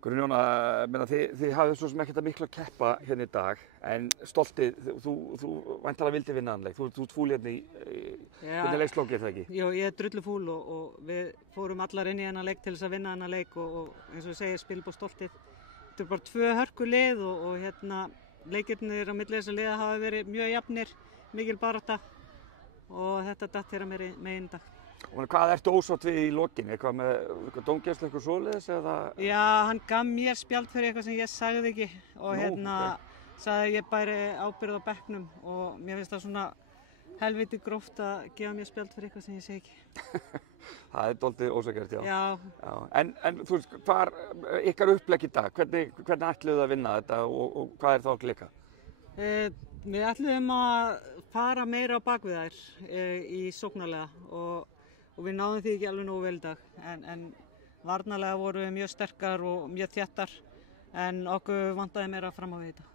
Gunnjóna, þið hafið svo sem ekkert að miklu að keppa hérna í dag, en stoltið, þú væntanlega vildi vinna þennan leik, þú ert fúl hérna í hvernig leikslókið er það ekki? Jú, ég er drullu fúl og við fórum allar inn í þennan leik til þess að vinna þennan leik og eins og ég segi, spila upp á stoltið. Þetta er bara 2 hörkulið og hérna leikirnir á milli þess að liða hafa verið mjög jafnir, mikil barátta og þetta datt hér að mér með einn dag. Og hvað ertu ósátt við í lokin? Eitthvað með dómgæslu, eitthvað svoleiðis eða? Já, hann gaf mér spjald fyrir eitthvað sem ég sagði ekki og sagði að ég bæri ábyrgð á bekknum og mér finnst það svona helviti gróft að gefa mér spjald fyrir eitthvað sem ég segi ekki. Það er dálítið ósakert, já. Já. En þú veist, hvar ykkar upplegg í dag? Hvernig ætluðu að vinna þetta og hvað er þá að klika? Við ætluðum að fara meira á bak við þær í sóknarlega og við náðum því ekki alveg nógu vel í dag en varnarlega voru við mjög sterkar og mjög þéttar en okkur vantaði meira fram á við þetta.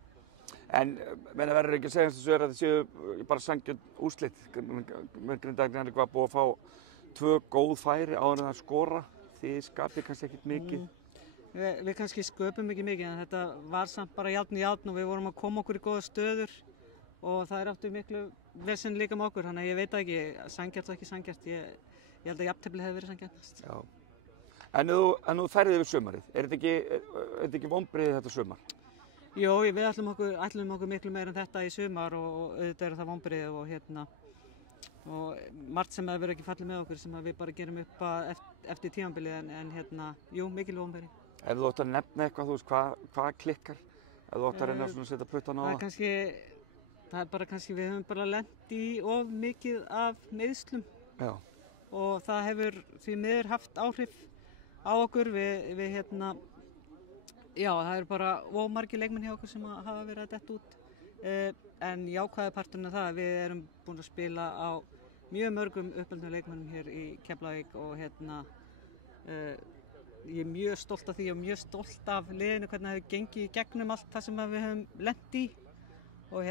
En verður ekki að segja eins og að þið séu bara sanngjörn úrslit. Grindavík var búið að fá 2 góð færi áður en það skora. Þið skapið kannski ekkert mikið. Við kannski sköpum ekki mikið en þetta var samt bara járn í járn og við vorum að koma okkur í góða stöður og það áttu miklu vesen líka með okkur, þannig að ég veit ekki, sanngjarnt og ekki sanngjarnt. Ég held að jafnteflið hefði verið sanngjarntast. Já. En þú ferðið yfir sumarið, er þetta ekki vonbrigði þetta sumar? Jó, við ætlum okkur miklu meira en þetta í sumar og auðvitað er það vonbrigði og margt sem hefur ekki fallið með okkur sem við bara gerum upp eftir tímabilið en jú, mikil vonbrigði. Ef þú átt að nefna eitthvað, þú veist, hvað klikkar? Ef þú átt að reyna að setja puttan á það? Það er bara kannski, við höfum bara lent í of mikið af meiðslum. Já. Og það hefur því miður haft áhrif á okkur. Já, það eru bara margir leikmenn hjá okkur sem hafa verið að detta út. En jákvæði parturinn af það, við erum búin að spila á mjög mörgum uppeldum leikmennum hér í Keflavík og ég er mjög stolt af því og mjög stolt af liðinu hvernig það hefur gengið í gegnum allt það sem við höfum lent í og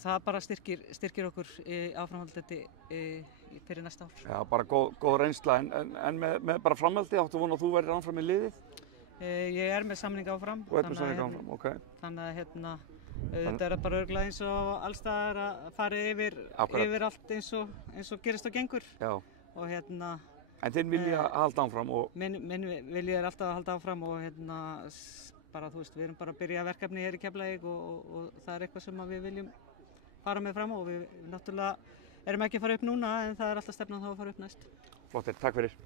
það bara styrkir okkur áframhaldandi fyrir næsta ár. Já, bara góð reynsla en með bara framhaldi, áttu von að þú verðir áfram í liðið? Ég er með samning áfram. Þú ert með samning áfram, ok. Þannig að þetta er bara örugglega eins og allstaðar að fara yfir allt eins og gerist og gengur. Já. Og En þinn vilji að halda áfram og... Minn vilji er alltaf að halda áfram og bara, þú veist, við erum bara að byrja verkefni hér í Keflavík og það er eitthvað sem við viljum fara með fram og við náttúrulega erum ekki að fara upp núna en það er alltaf stefnan þá að fara upp næst. Flottir, takk fyrir.